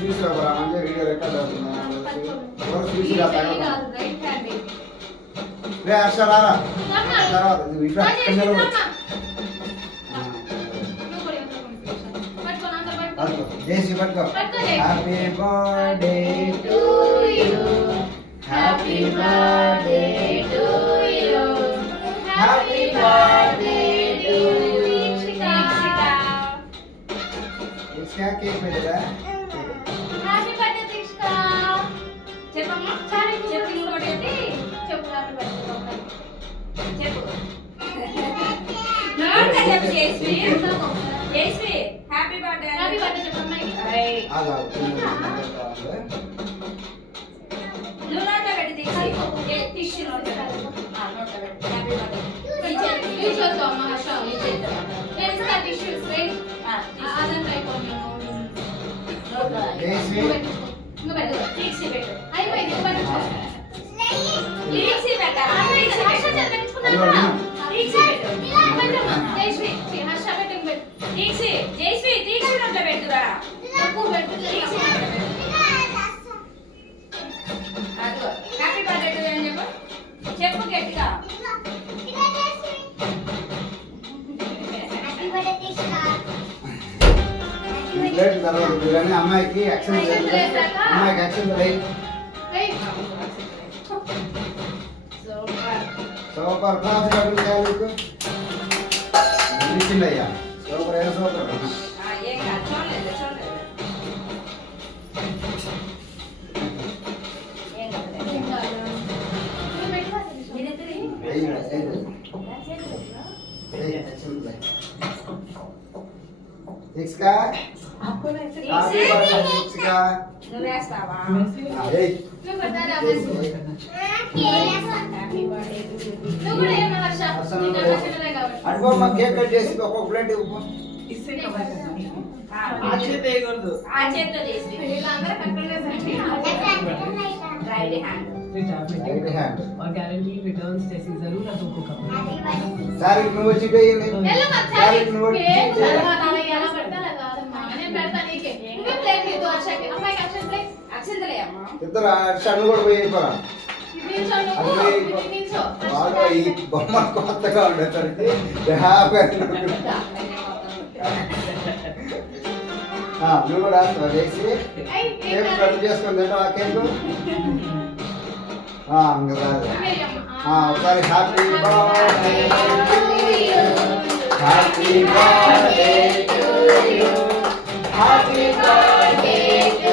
చూసిరా video record జేసి పట్టుకో. Happy birthday to you, happy birthday to you, happy birthday to you. ఇస్కా cake పెట్టరా? Happy birthday Deekshika. చెప్పమ్మా చాలు చెప్పు ఇంకోటి చెప్పు హ్యాపీ బర్త్డే చెప్పు. నోట చెప్పు జేసి జేసి హ్యాపీ బర్త్డే చెప్పమ్మా. ఆగా నువ్వు నోట పెట్టి తీసి నోట పెట్టి హ్యాపీ బర్త్డే తీసుకో అమ్మ హర్ష తెలుసా టిష్యూస్ రైట్ అదంతా అయిపోయింది. నువ్వు పెట్టు తీసి పెట్టు అయిపోయింది. తీసి పెట్ట హర్ష పెట్టించుకున్నా తీసి పెట్టు జయశ్రీ హర్ష పెట్టు తీసి జయశ్రీ తీసి నోట పెట్టురా తక్కువ పెట్టు తీసి అదో హ్యాపీ బర్త్డే టు అని చెప్పు చెప్పు గట్టిగా. అమ్మాయికి యాక్షన్ అమ్మాయికి యాక్షన్ సూపర్ క్లాస్ అయ్యా సూపర్ ఏ super. Deekshika happy birthday Deekshika. నువ్వు వేస్తావా? నువ్వు పెట్టారా? హ్యాపీ బర్త్డే నువ్వు కూడా ఏమన్నా హర్ష అడుగోమ్మ కేక్ కట్ చేసి ఒక్కొక్క ప్లేట్ ఇవ్వు. ఆ చేతితో చేసి వీళ్ళందరూ కట్టుకునేసరికి రైట్ హ్యాండ్ और गारंटी रिटर्न्स जैसी जरूरतों को कवर సార్ నువ్వు వచ్చి పోయింది సార్ నువ్వు కేక్ తర్వాత అలా ఎలా పెడతారా కాదమ్మా నేను పెడతా నీకే నువ్వు ప్లేట్ లేదు హర్షకి అమ్మాయికి అక్షంత ప్లేట్ అక్షంతలే అమ్మా ఇద్దరు షన్ను కూడా పోయి అయిపోరా. బాగా ఈ బొమ్మ కొత్తగా ఉండేసరికి హ్యాపీ నువ్వు కూడా వేస్తావా చేసి కేక్ కట్ చేసుకుని తింటావా కేక్? ఒకసారి happy birthday happy birthday to you, happy birthday to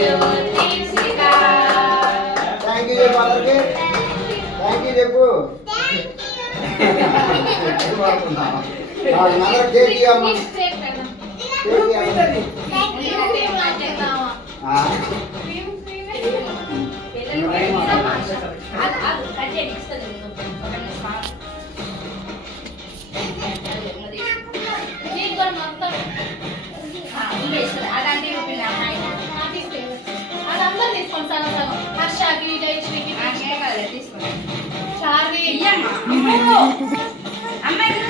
you Deekshika. Thank you చెప్పు అందరికి. థ్యాంక్ యూ చెప్పు. అందరూ కేక్ ఇవ్వమ్మా. కేక్ ఇవ్వండి. అదంతా తీసుకోండి సగం సగం హర్షకి జయశ్రీకి చార్వి అమ్మాయికి